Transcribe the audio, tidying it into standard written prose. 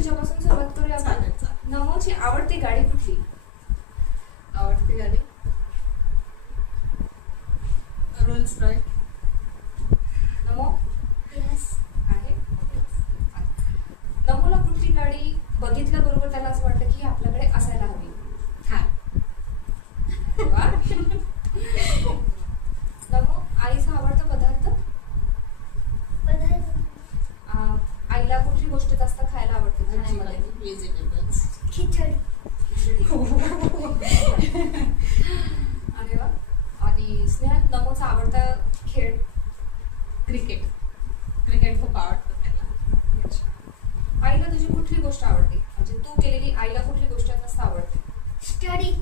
तुझ्यापासून सुरुवात करूया आपण. चालेल, चालेल. नमोची आवडती गाडी कुठली? आवडती गाडी रोल्स रॉय. नमो यस. आहे. नमोला कुठली गाडी बघितल्याबरोबर त्याला असं वाटतं की आपल्याकडे असायला हवी? हा. वा. नमो आईचा आवडता पदार्थ? आईला कुठली गोष्ट जास्त खायला आवडते खाण्यामध्ये? व्हेजिटेबल्स. खिचडी. अरे वा. आणि स्नेहात नमोचा आवडता खेळ? क्रिकेट. क्रिकेट खूप आवडतं त्याला. आईला तुझी कुठली गोष्ट आवडते? म्हणजे तू केलेली आईला कुठली गोष्ट जास्त आवडते? स्टडी.